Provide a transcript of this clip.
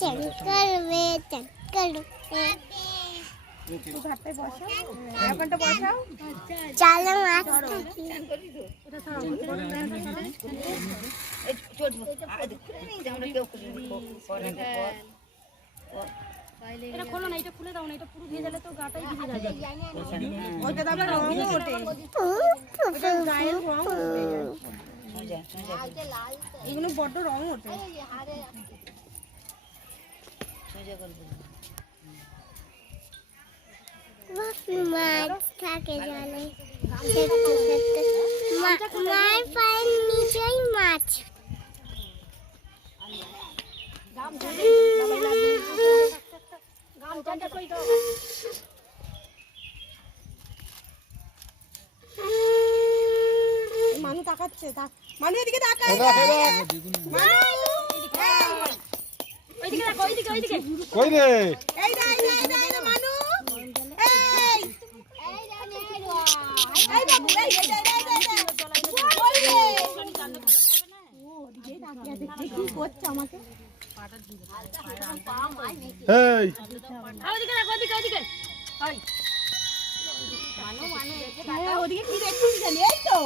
চঙ্কল মে বসাও ওখানটা মাছ এটা খোলো না এটা খুলে দাও না এটা পুরো ভিজে তো ওইটা রং এগুলো বড্ড রং ওঠে। মাছ থাকে জলে ছোট্ট ছোট্ট মা- মায়ের পায়ের নিচেই মাছ। এই মানু তাকাচ্ছে তাক। মানু এদিকে তাকা কই রে? এই না এই না এই না এই না এই। এই বাবু এই এই এই এই এই ওই রে? ও ওদিকেই তাকিয়ে আছে কি করছে আমাকে এই আর ওইদিকে দেখো ওইদিকে ওইদিকে ওই ওদিকে কি দেখছিস জানি এই তো।